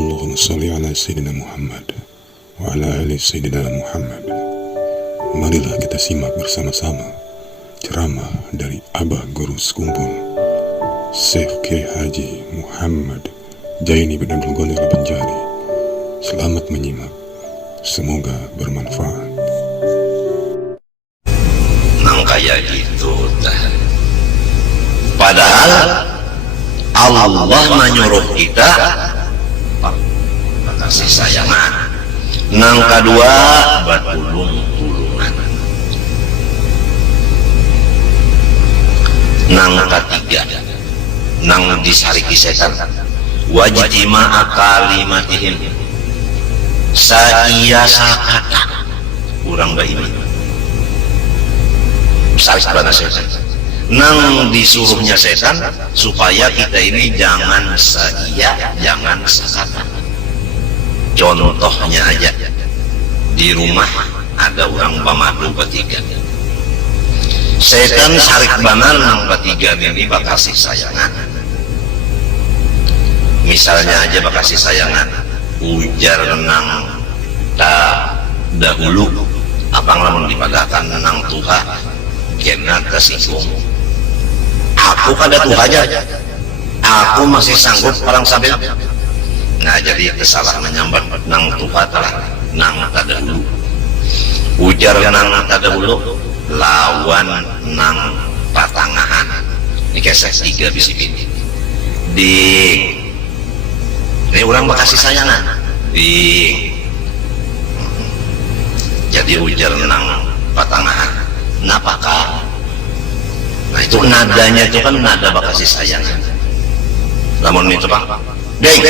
Allahumma sholli ala Sayyidina Muhammad wa ala ali Sayyidina Muhammad. Marilah kita simak bersama-sama ceramah dari Abah Guru Sekumpul Syekh Kiai Haji Muhammad Jaini bin Abdul Ghani Al-Banjari. Selamat menyimak, semoga bermanfaat. Nang kayak gitu padahal Allah menyuruh kita kasih sayangan. Nang kedua batulung-tulungan. Nang ketiga nang disariki setan wajtima akalimatihim saya sakata kurang gak ini saris bana setan. Nang disuruhnya setan supaya kita ini jangan saya, jangan sakata. Contohnya aja, di rumah ada orang pamadu ketiga, setan sarik banar nang ketiga ini bakasih sayangan. Misalnya aja bakasih sayangan ujar nang dahulu apa ngelamun dipadakan nang tuha kena tersinggung. Aku kada tuha aja, aku masih sanggup orang sabit. Nah jadi kesalahan menyambat nang tuha telah nang tadahulu. Ujar nang tadahulu lawan nang patangahan. Ini kesek tiga bisi bini. Ini orang bakasih sayangan. Jadi ujar nang patangahan. Napakah? Nah itu nadanya itu kan nada bakasih sayangan. Namun itu bang, deng.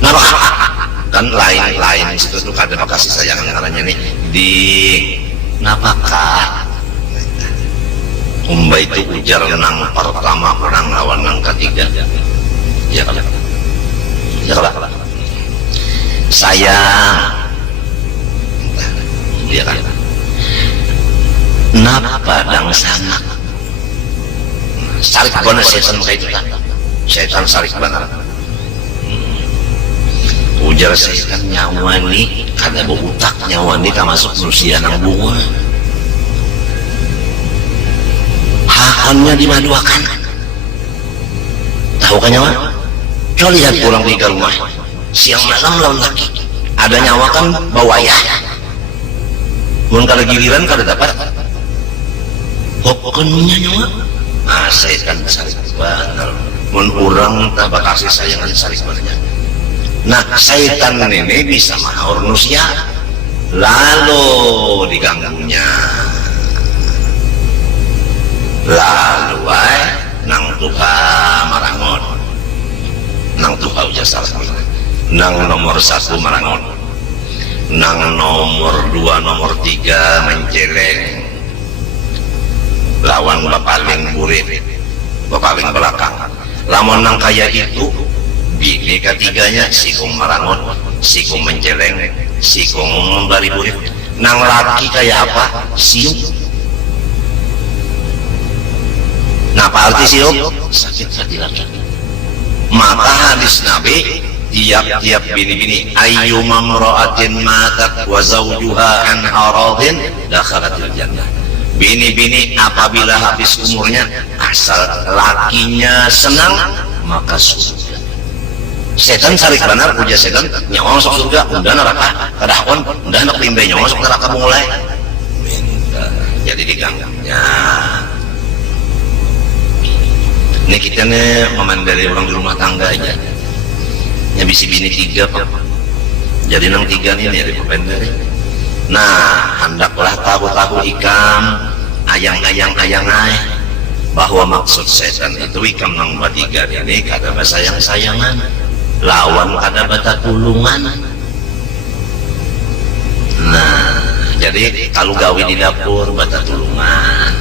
Nah, kan lain situ tuh kada bakasih sayangan caranya nih di napakah umba itu ujar nang pertama orang lawan nang ketiga ya kalah sayang dia kan napa dang sana sarik bener setan kayak itu kan setan sarik bener. Ujar setan nyawa nih kada berutak, nyawa nih kan masuk manusia nang bunga hakonnya dimaduakan tahu kan nyawa. Coba lihat pulang tiga rumah siang malam lawan laki ada nyawa kan bawa ayah mun kada giliran kada dapat hakonnya nyawa. Nah setan sarik bener mun urang tak bakasih sayangan sarik benernya. Nah setan ini bisa mahur manusia lalu diganggunya lalu nang tuha marangon nang tuha ujar salah nang nomor satu marangon nang nomor dua nomor tiga menceleng lawan bapaling burit bapaling belakang lamun nang kaya itu bini ketiganya sikung marangon sikung menceleng sikung bari burit. Nang laki kayak apa? Siuk. Napa arti siuk? Sakit hati laki. Maka hadis Nabi tiap-tiap bini-bini ayyuma mra'atin matat wa zawjuha an aradin dakhalatil jannah. Bini-bini apabila habis umurnya asal lakinya senang maka surga. Setan sarik benar puja setan nyawa masuk surga udah neraka kada hakon udah nak limbe nyawa masuk neraka mulai jadi diganggunya. Ini kita nih memandiri orang di rumah tangga aja ya bisi bini tiga pak jadi nang tiga nih dari pepender. Nah hendaklah tahu ikam ayang bahwa maksud setan itu ikam nang tiga ini kada sayang-sayangan lawan kada bata tulungan. Nah jadi kalau gawe di dapur bata tulungan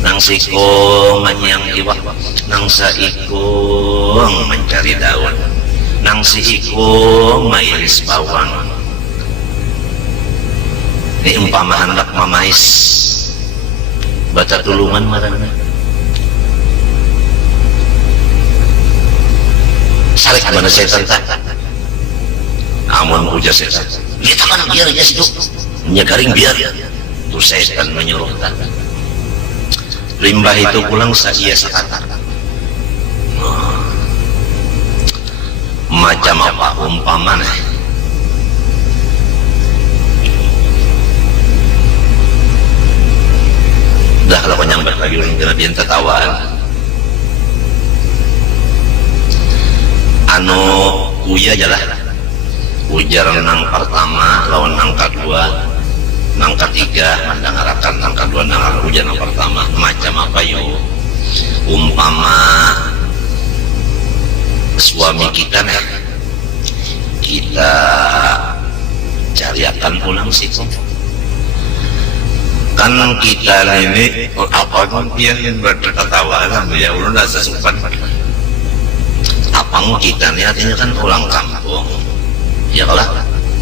nang sikung manyang iwak nang saikung mencari daun nang sikung mairis bawang. Ini umpama hendak mamais bata tulungan marana sarik mana setan tak amun ujar setan kita kan biar ya situ nyagaring biar tuh setan menyuruh tak limbah itu pulang saia sakata macam apa umpamanya dah kalau nyambat lagi orang kena biar tertawan anu kuya jalah ujar nang pertama lawan nang kedua nang ketiga mandang arakan nang kedua nang ujar nang pertama macam apa yo umpama suami kita nih kita cariakan pulang sih kan kita ini apa kan dia berketawa ya ulun rasa sopan apang kita nih artinya kan pulang kampung ya kalah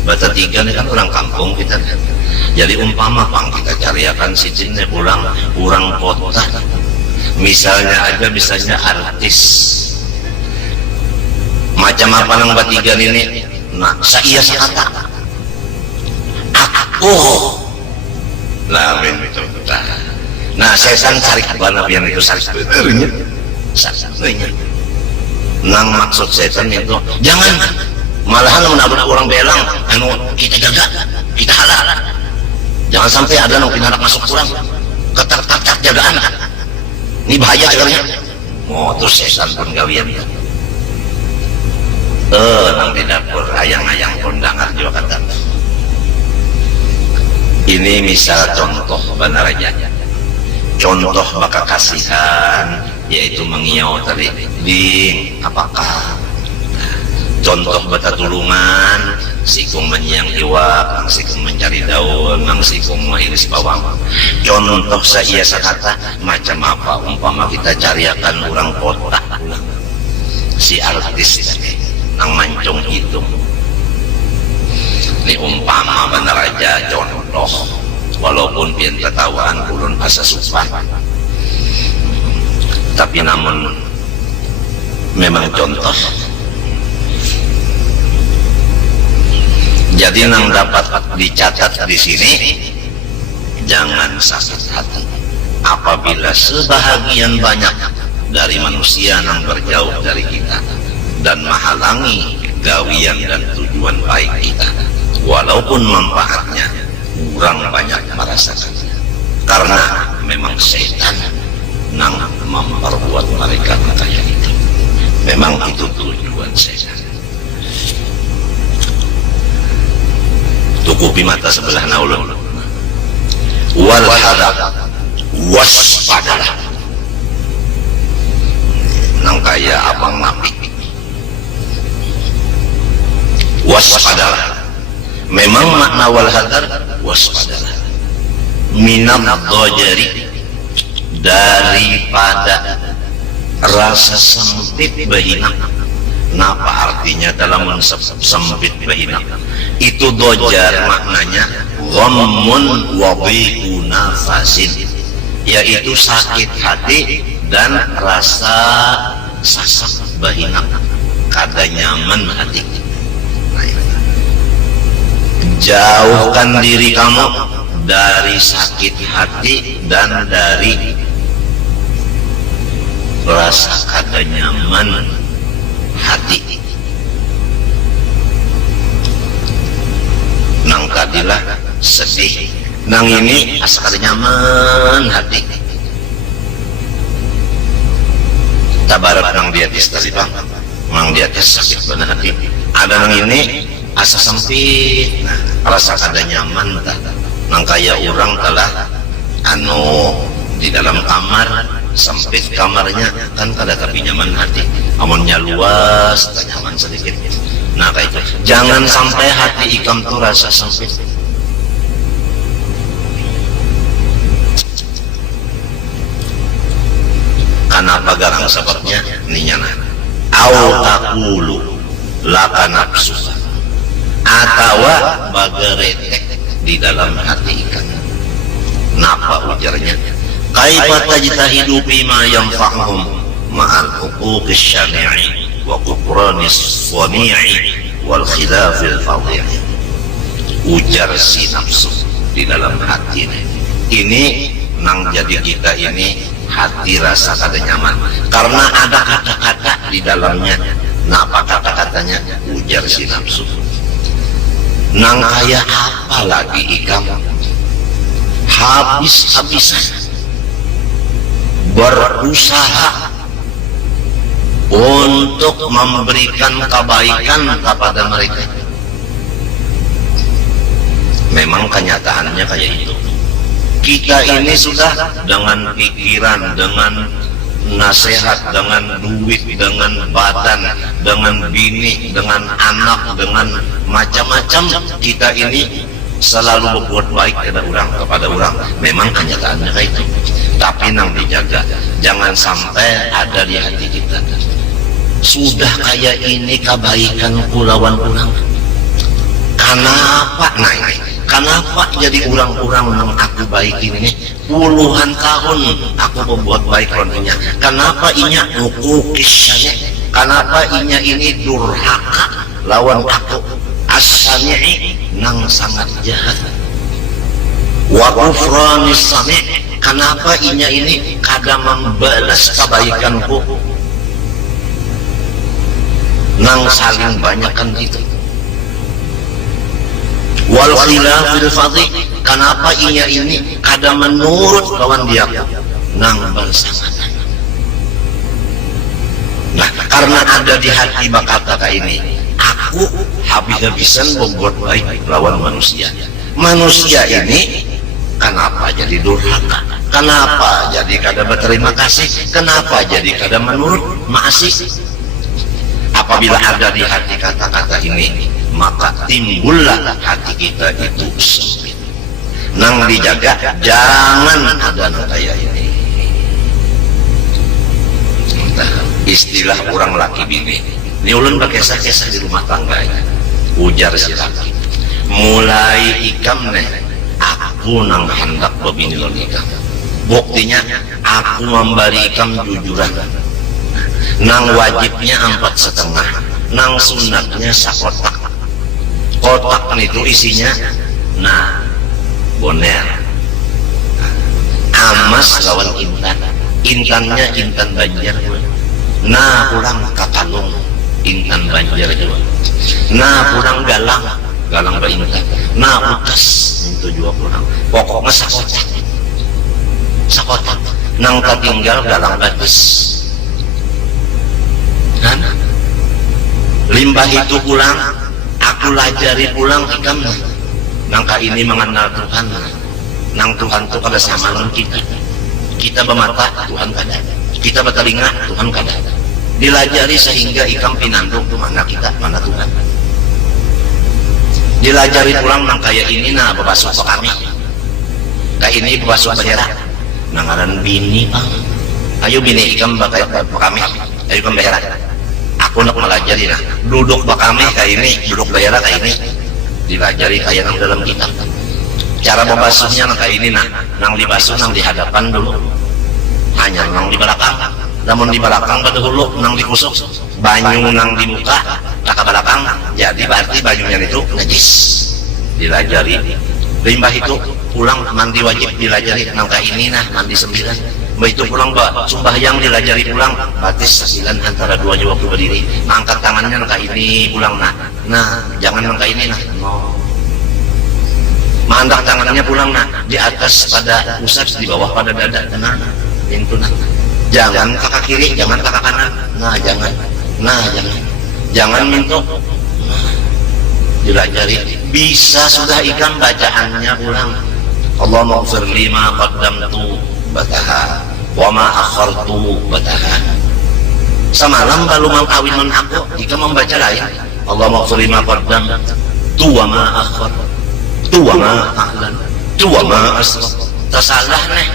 bata tiga nih kan pulang kampung kita jadi umpama pang kita cariakan si jinnya pulang kurang kota misalnya artis macam apa nang batigan ini nah saya sakata aku lamin itu nah setan tarik bana biar itu sarik benernya sarik nang maksud setan itu jangan malahan menabrak orang belang anu kita jaga kita halal jangan sampai ada nang pinarak masuk kurang ketat jagaan ini bahaya sebenarnya mau terus setan pun gawian nang di dapur ayang-ayang pun dengar juga kata ini misal contoh benar aja contoh baka kasihan yaitu mengiau tadi di apakah contoh bata tulungan sikung menyiang iwak mang sikung mencari daun mang sikung mengiris bawang contoh saya sakata macam apa umpama kita cariakan orang kota si artis tadi nang mancung itu ini umpama benar aja contoh walaupun pian ketawaan ulun asa supan tapi namun memang contoh jadi nang dapat dicatat di sini jangan sakit hati apabila sebahagian banyak dari manusia yang berjauh dari kita dan menghalangi gawian dan tujuan baik kita walaupun manfaatnya kurang banyak merasakannya karena memang setan nang memperbuat mereka kayak itu memang itu tujuan setan tukupi mata sebelah naulun wal hadap waspadalah nang kaya abang napi waspadalah memang makna wal hadar waspadalah minam dojari daripada rasa sempit bahina napa artinya dalam sempit bahina itu dojar maknanya ghammun wa dhiqu nafasin yaitu sakit hati dan rasa sasak bahina kada nyaman hati jauhkan diri kamu dari sakit hati dan dari rasa kada nyaman hati nang kadilah sedih nang ini asa kada nyaman hati tabarat nang di atas tadi bang nang di atas sakit benar hati ada nang ini asa sempit rasa kada nyaman nang kaya orang telah anu di dalam kamar sempit kamarnya kan kada tapi nyaman hati amunnya luas tak nyaman sedikit nah kayak itu jangan sampai hati ikam tuh rasa sempit kenapa garang sebabnya ninyana au taqulu laka nafsu atawa bageretek di dalam hati ikan napa ujarnya kaifa tajtahidu bima yanfa'uhum ma'al huquqis syari'i wa kufranis wani'i wal khilafil fadhih. Ujar si nafsu di dalam hati ini nang jadi kita ini hati rasa kada nyaman karena ada kata-kata di dalamnya. Nah, apa kata-katanya? Ujar si nafsu, nang kaya apa lagi ikam habis-habisan berusaha untuk memberikan kebaikan kepada mereka. Memang kenyataannya kayak itu. Kita ini sudah dengan pikiran, dengan nasihat, dengan duit, dengan badan, dengan bini, dengan anak, dengan macam-macam, kita ini selalu berbuat baik kepada orang. Memang kenyataannya kayak itu. Tapi nang dijaga, jangan sampai ada di hati kita sudah kayak ini kebaikan lawan orang. Kenapa jadi orang-orang yang aku baik ini puluhan tahun aku membuat baik lawannya? Kenapa inya nukukisnya? Kenapa inya ini durhaka lawan aku? Asalnya nang sangat jahat. Wa kufranis sami', kenapa inya ini kada membalas kebaikanku? Nang saling banyakkan gitu. Wal khilafil fadhih, kenapa inya ini kada menurut lawan dia? Nang bersangatan. Nah, karena ada di hati bakata ini, aku habis-habisan membuat baik lawan manusia. Manusia ini kenapa jadi durhaka? Kenapa jadi kada berterima kasih? Kenapa jadi kada menurut maasih? Apabila ada di hati kata-kata ini, maka timbullah hati kita itu sempit. Nang dijaga, jangan ada kayak ini. Nah, istilah orang laki bini, ini ulun berkesah-kesah di rumah tangga ini. Ujar si laki, mulai ikam nih, aku nang hendak bebini lo nikah. Buktinya aku memberi ikam jujuran. Nang wajibnya 4,5, nang sunatnya sakotak. Kotak itu isinya, nah, boner, amas lawan intan, intannya intan Banjar, nah pulang kakalung, intan Banjar juga, nah pulang galang, galang ba intan, nah utas itu juga pulang. Pokoknya sakotak, sakotak, nang tertinggal galang batis. Kan? Limbah itu pulang, aku lajari pulang ikam nangka ini mengenal Tuhan. Nang Tuhan itu kada sama dengan kita bermata, Tuhan kada, kita bertelinga, Tuhan kada. Dilajari sehingga ikam pinandung tuh mana kita, mana Tuhan. Dilajari pulang nang kayak ini, nah bebasuh kami kayak ini bebasuh bayara nangaran bini bang, ayo bini ikam bakal kami, ayo ikam bayara. Aku nak melajari nah, duduk bakame kayak ini, duduk bayara kayak ini, dilajari kayak nang dalam kitab. Cara membasuhnya nang kayak ini nah, nang dibasuh nang di hadapan dulu, hanya nang di belakang. Namun di belakang dahulu nang dikusuk, banyu nang di muka, tak ke belakang, jadi berarti banyunya itu najis. Dilajari. Limbah itu pulang mandi wajib dilajari nang kayak ini nah, mandi 9. Begitu pulang sembahyang dilajari pulang batis 9 antara 2 jam waktu berdiri, angkat tangannya nangka ini pulang nah jangan nangka ini nah no. Mangkat tangannya pulang nah di atas pada pusat, di bawah pada dada nah itu nah, jangan kakak kiri, jangan kakak kanan, nah jangan mintu nah, dilajari. Bisa sudah ikan bacaannya pulang, Allahumma ighfir li ma qaddamtu bataha wa ma akhartu bataha. Semalam baru mengkawin man aku jika membaca lain, Allahumma ighfir lima qaddam tu wa ma akhar tu wa ma a'lan tu wa ma asrar. Tersalah nih.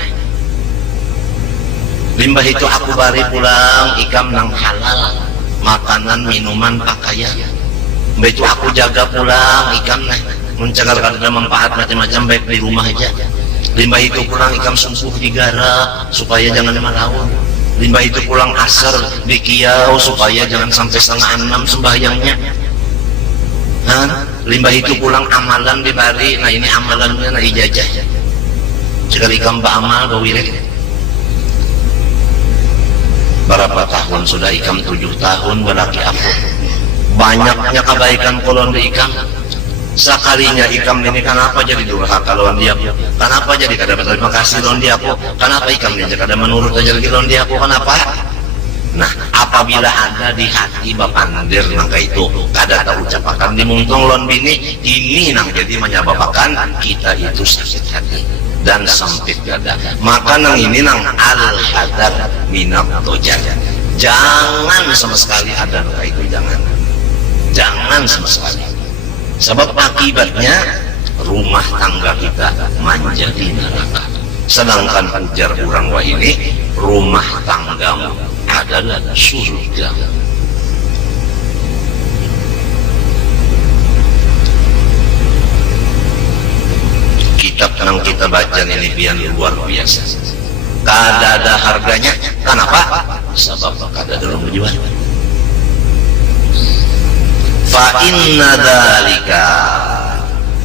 Limbah itu aku bari pulang ikam nang halal, makanan, minuman, pakaian. Begitu aku jaga pulang ikam nih, mencagar kada manfaat macam-macam baik di rumah aja. Limbah itu pulang ikam sungguh digara supaya jangan melawan. limbah itu pulang asar di kiau supaya jangan sampai 5:30 sembahyangnya. Limbah itu pulang amalan di bari, nah ini amalannya nah ijazah. Sekali ikam amal bawirek. Berapa tahun sudah ikam? 7 tahun berarti aku. Banyaknya kebaikan kolon di ikam. Sekalinya ikam ini kenapa jadi durhaka lawan dia? Kenapa jadi kada berterima kasih lawan dia aku? Kenapa ikam ini kada menurut aja lagi lawan dia aku? Kenapa? Nah, apabila ada di hati bapandir maka itu kada tahu ucapakan dimungtong lawan bini, ini nang jadi menyebabkan kita itu sakit hati dan sempit dada. Maka nang ini nang al-hadar minat tojan. Jangan sama sekali ada nang itu, jangan sama sekali. Sebab akibatnya rumah tangga kita menjadi neraka. Sedangkan ujar orang wah ini, rumah tanggamu adalah surga. Kitab yang kita baca ini biar luar biasa. Kada ada harganya. Kenapa? Sebab kada ada orang berjual. Fa inna dzalika,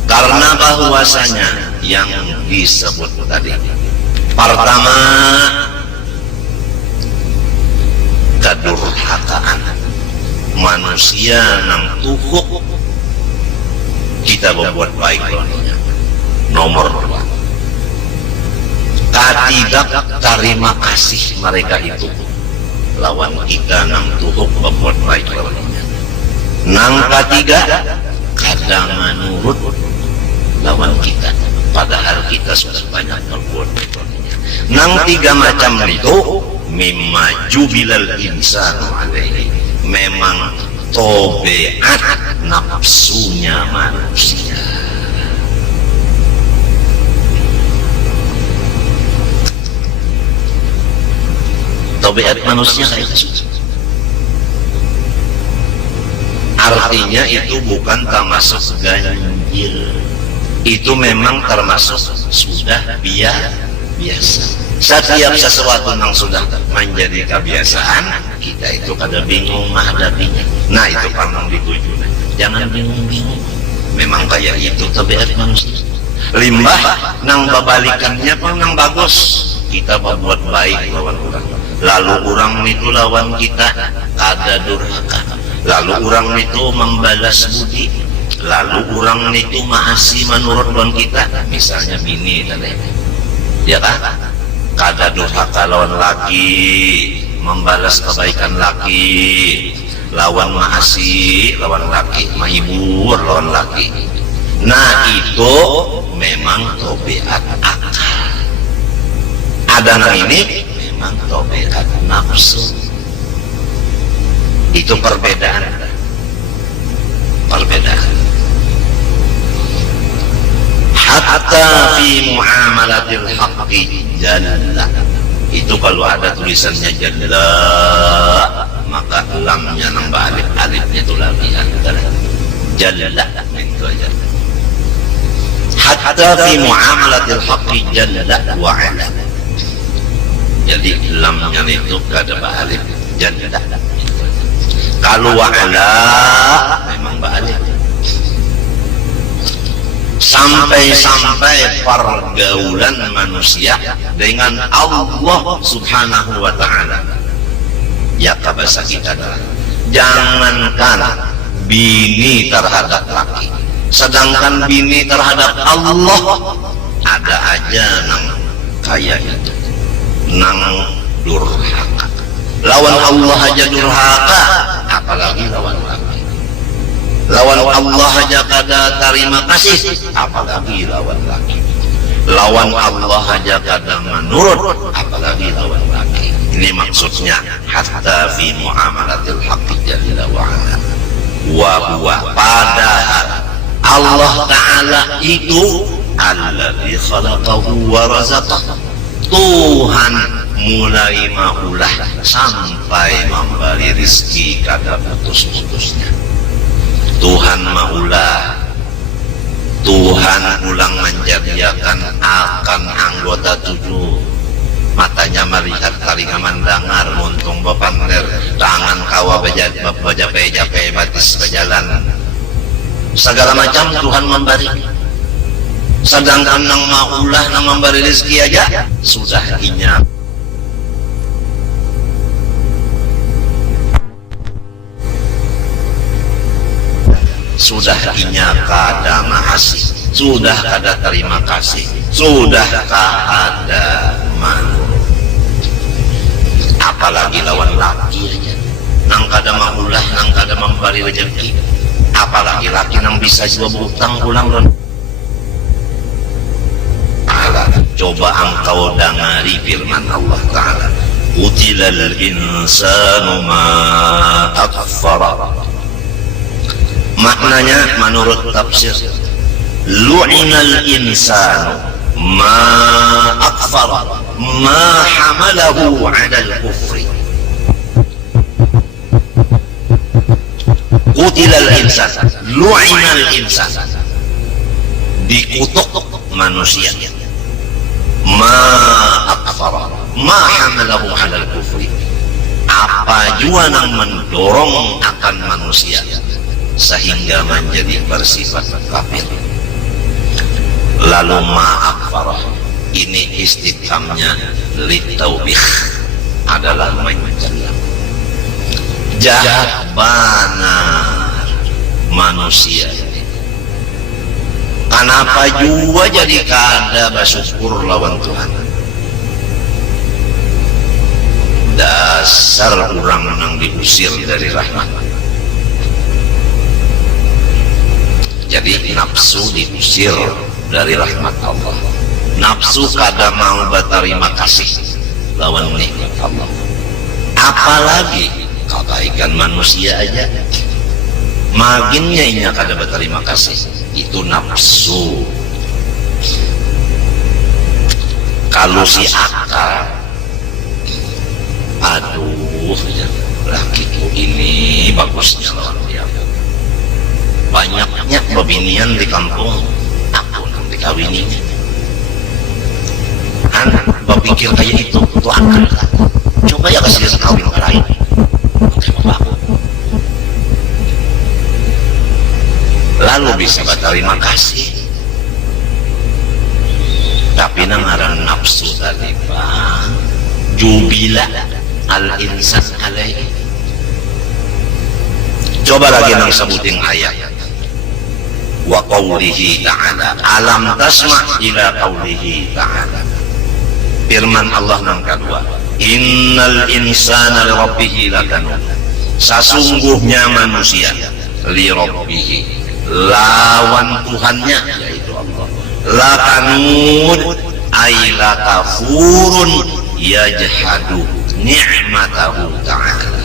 karena bahwasanya yang disebut tadi pertama kedurhakaan manusia nang tuhuk kita berbuat baik lawannya. Nomor 2 katidak terima kasih mereka itu lawan kita nang tuhuk berbuat baik lawannya. Nang ketiga kadang menurut lawan kita padahal kita sudah banyak berbuat baiknya. Nang 3 macam itu mimma jubilal insanu alaihi, memang tobeat nafsunya manusia. Tobeat manusia kayak itu. Artinya itu bukan termasuk ganjil, itu memang termasuk sudah biasa. Setiap sesuatu yang sudah menjadi kebiasaan, kita itu kada bingung menghadapinya. Nah itu pernah dituju. Jangan bingung-bingung. Memang kayak itu tabiat manusia. Limbah nang babalikannya pun nang bagus. Kita berbuat baik lawan orang. Lalu orang itu lawan kita kada durhaka. Lalu orang itu membalas budi. Lalu orang itu maasi menurut lawan kita. Misalnya bini tadi. Ya kan? Kada durhaka lawan laki, membalas kebaikan laki, lawan maasi lawan laki, menghibur lawan laki. Nah itu memang tobeat akal. Ada nang ini memang tobeat nafsu. Itu perbedaan. Hatta fi muamalatil haqqi jalla. Itu kalau ada tulisannya jalla, maka lamnya nambah alifnya itu lagi antara jalla itu aja. Hatta fi muamalatil haqqi jalla wa ala. Jadi lamnya itu kada alif jalla. Kalau wa ala memang alif. Sampai pergaulan manusia dengan Allah Subhanahu wa ta'ala. Ya bahasa kita adalah jangankan bini terhadap laki, sedangkan bini terhadap Allah ada aja nang kayak itu, nang durhaka. Lawan Allah aja durhaka, apalagi lawan laki. Lawan Allah aja kada terima kasih, apalagi lawan laki. Lawan Allah aja kada menurut, apalagi lawan laki. Ini maksudnya hatta fi muamalatil haqqi jalla wa ala. Wa huwa, padahal Allah Ta'ala itu alladzi khalaqahu wa razaqahu. Tuhan mulai maulah sampai memberi rizki kada putus-putusnya. Tuhan maulah, Tuhan ulang menjadikan akan anggota 7 matanya melihat, talinga mendengar, muntung bepander, tangan kawa bejape-jape batis berjalan, segala macam Tuhan memberi. Sedangkan nang maulah nang memberi rezeki aja sudah inya. Sudah inya kada mahasih, sudah kada terima kasih, sudah kada manu. Apalagi lawan laki aja nang kada maulah, nang kada memberi rezeki, apalagi laki nang bisa juga berutang pulang lon. Coba engkau dengari firman Allah Ta'ala, Qutilal insanu ma akfara. Maknanya menurut tafsir, lu'inal insanu ma akfara ma hamalahu 'alal kufri. Qutilal insan, lu'inal insan, dikutuk manusia, ma akfara ma hamalahu 'alal kufri, apa jua yang mendorong akan manusia sehingga menjadi bersifat kafir. Lalu ma akfara ini istifhamnya litaubih, adalah mencela. Jahat benar manusia ini. Kenapa juga jadi kada bersyukur lawan Tuhan? Dasar orang yang diusir dari rahmat. Jadi nafsu diusir dari rahmat Allah. Nafsu kada mau berterima kasih lawan nikmat Allah. Apalagi kebaikan manusia aja, maginnya inya kada berterima kasih. Itu nafsu. Kalau si akal, aduh, lakiku ini bagusnya lawan dia. Banyaknya babinian di kampung, aku nang dikawini. Anak berpikir kayak itu akal kan? Coba ya kasih dia kawin ke lain. Lalu bisa berterima kasih. Tapi nangaran nafsu tadi Pak, jubila al-insan alaihi. Coba lagi nang sebutin ayat. Wa qawlihi ta'ala, alam tasma' ila qawlihi ta'ala. Firman Allah nang kedua, innal insana li rabbih lakanud. Sesungguhnya manusia li rabbih, lawan Tuhannya yaitu Allah. Lakanud ay lakafurun yajhadu ni'matahu ta'ala.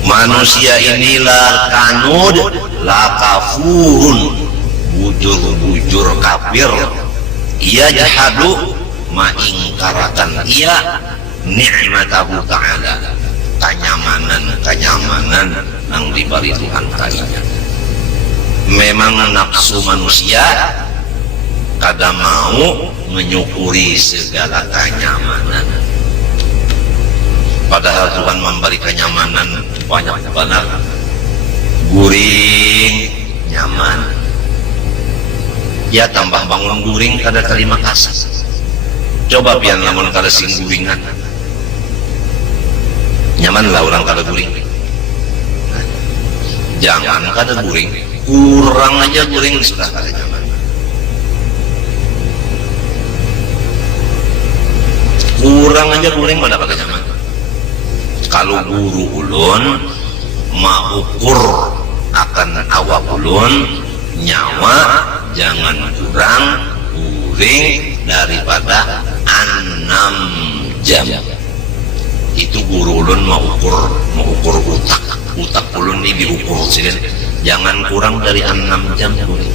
Manusia inilah kanud, lakafurun, bujur-bujur kafir, ia jahadu, mengingkarakan ia nikmatahu ta'ala, kenyamanan yang diberi Tuhan kalinya. Memang nafsu manusia kada mau menyukuri segala kenyamanan, padahal Tuhan memberi kenyamanan banyak benar. Guring nyaman, ya tambah bangun guring kada terima kasih. Coba pian lamun kada sing guringan, nyaman lah orang kada guring. Jangan kada guring, kurang aja guring sudah kada nyaman. Kurang aja guring mana kada nyaman. Kalau guru ulun mau ukur akan awak ulun, nyawa jangan kurang guring daripada 6 jam. Itu guru ulun mau ukur utak ulun ini diukur sini, jangan kurang dari 6 jam guring.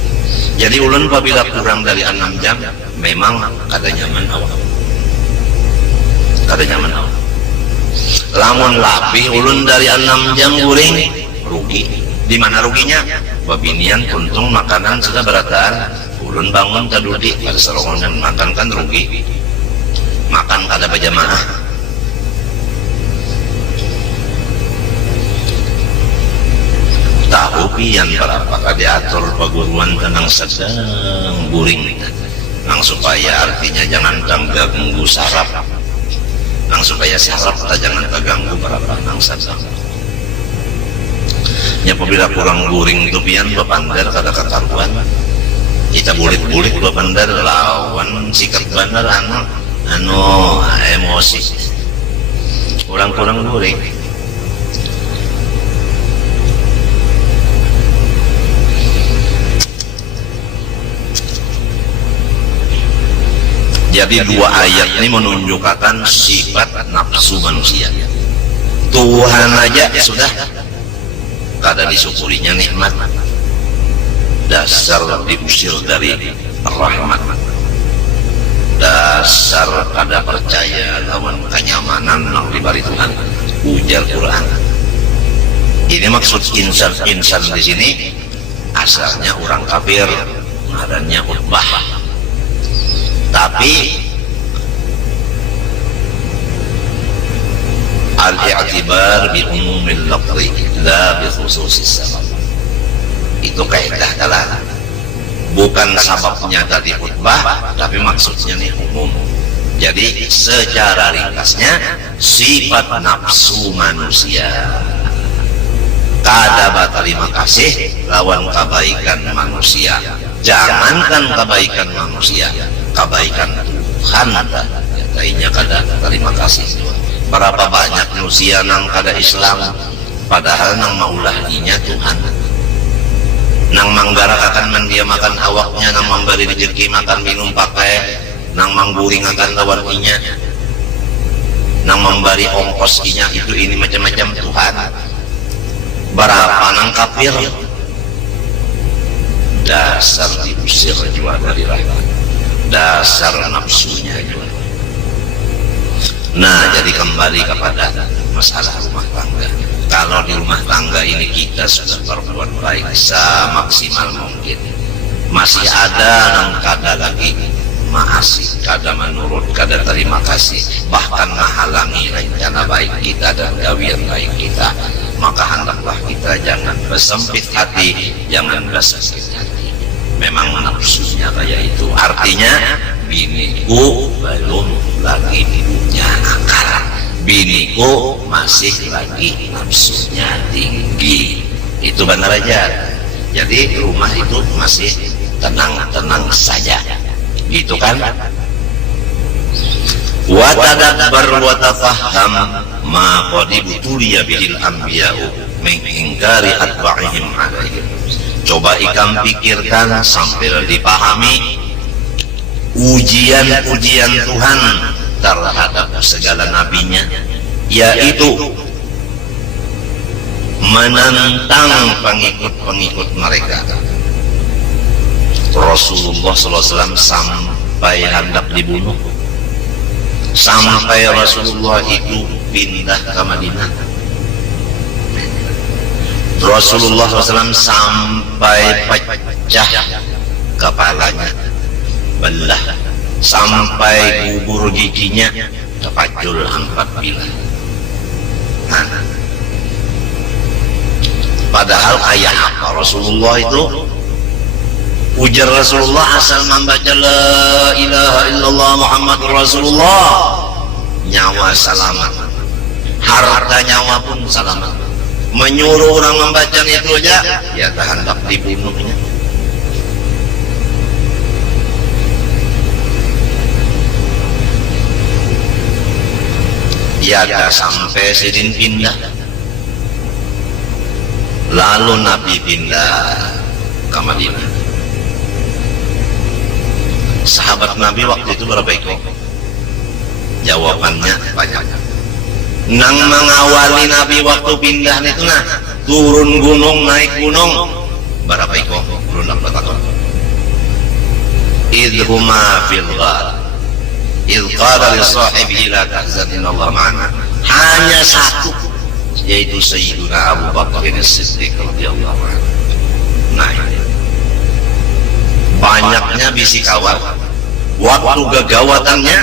Jadi ulun apabila kurang dari 6 jam memang kada nyaman awak, kada nyaman awak. Lamun lapih ulun dari 6 jam guring, rugi. Di mana ruginya? Babinian untung makanan sudah berataan, ulun bangun tadudi pada serongan makan kan rugi. makan kada berjamaah. Tahu pian berapa diatur perguruan tenang sedang buring nang supaya artinya jangan ganggu saraf, nang supaya saraf tak jangan terganggu berapa nang sedang. Ya apabila kurang buring itu pian bapandar kada kekaruan. Kita bulit-bulit bapandar lawan sikat bandar emosi. Kurang-kurang buring. Jadi dua ayat ini menunjukkan sifat nafsu manusia. Tuhan aja sudah kada disyukurinya nikmat, dasar diusir dari rahmat, dasar kada percaya lawan kenyamanan yang diberi Tuhan. Ujar Quran. Ini maksud insan di sini asalnya orang kafir, ngarannya Utbah. Tapi al-i'tibar bi umumil lafzi la bi khususis sabab. Itu kaidah dalam. Bukan sababnya tadi khutbah, tapi maksudnya nih umum. Jadi secara ringkasnya sifat nafsu manusia kada berterima kasih lawan kebaikan manusia. Jangankan kebaikan manusia, kebaikan Tuhan katanya kada terima kasih. Berapa banyak manusia nang kada Islam padahal nang maulahinya Tuhan, nang manggarakan mendiamakan awaknya, nang memberi rezeki makan minum pakai, nang mangguring akan lawannya, nang memberi ongkos inya itu ini macam-macam Tuhan. Berapa nang kafir dasar diusir juga dari rahmat, dasar nafsunya juga. Nah, jadi kembali kepada masalah rumah tangga. Kalau di rumah tangga ini kita sudah berbuat baik semaksimal mungkin, masih ada yang kada lagi maasih, kada menurut, kada terima kasih, bahkan menghalangi rencana baik kita dan gawian baik kita, maka hendaklah kita jangan bersempit hati, jangan bersempit hati. Memang nafsunya kayak itu, artinya biniku belum lagi punya akal, biniku masih lagi nafsunya tinggi. Itu benar aja. Jadi rumah itu masih tenang-tenang saja, gitu kan? Wa tadabbar wa tafahham ma qad ibtuliya bihil anbiya'u min ingkari atba'ihim 'alaihim. Coba ikam pikirkan sambil dipahami ujian-ujian Tuhan terhadap segala nabinya, yaitu menentang pengikut-pengikut mereka. Rasulullah SAW sampai hendak dibunuh, sampai Rasulullah itu pindah ke Madinah. Rasulullah SAW sampai pecah kepalanya, belah, sampai gugur giginya terpacul 4 bilah. Padahal kayak apa Rasulullah itu? Ujar Rasulullah asal membaca la ilaha illallah Muhammadur Rasulullah, nyawa selamat, harta nyawa pun selamat. Menyuruh orang membaca itu aja, ya hendak dibunuhnya. Ya dah sampai Sidin pindah, lalu Nabi pindah ke Madinah. Sahabat Nabi waktu itu berapa ekor? Jawabannya banyak. Nang mengawali Nabi waktu pindah itu nah, turun gunung, naik gunung, berapa ekor? Belum dapat takut. Idhuma fil ghar, idh qala li sahibihi la tahzan innallaha ma'ana. Hanya satu, yaitu Sayyiduna Abu Bakar As-Siddiq radhiyallahu anhu. Nah, ini banyaknya bisi kawat. Waktu gegawatannya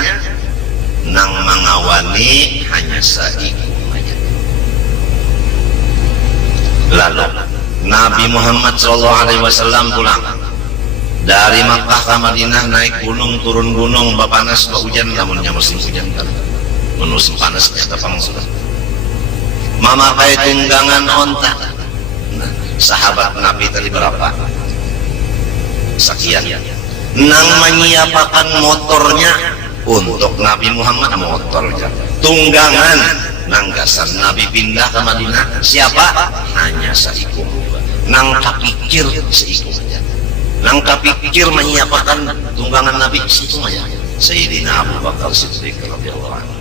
nang mangawani hanya saiku aja. Lalu Nabi Muhammad SAW pulang dari Makkah ke Madinah, naik gunung turun gunung, bapanas hujan, namunnya musim hujan kan, musim panas kita pangsuran. Memakai tunggangan onta. Nah, sahabat Nabi tadi berapa? Sekian. Nang menyiapkan motornya untuk Nabi Muhammad, motornya tunggangan. Nang gasan Nabi pindah ke Madinah, siapa? Hanya saiku. Nang kapikir seiku saja. Nang kapikir menyiapkan tunggangan Nabi situ aja. Sayyidina Abu Bakar Siddiq radhiyallahu anhu.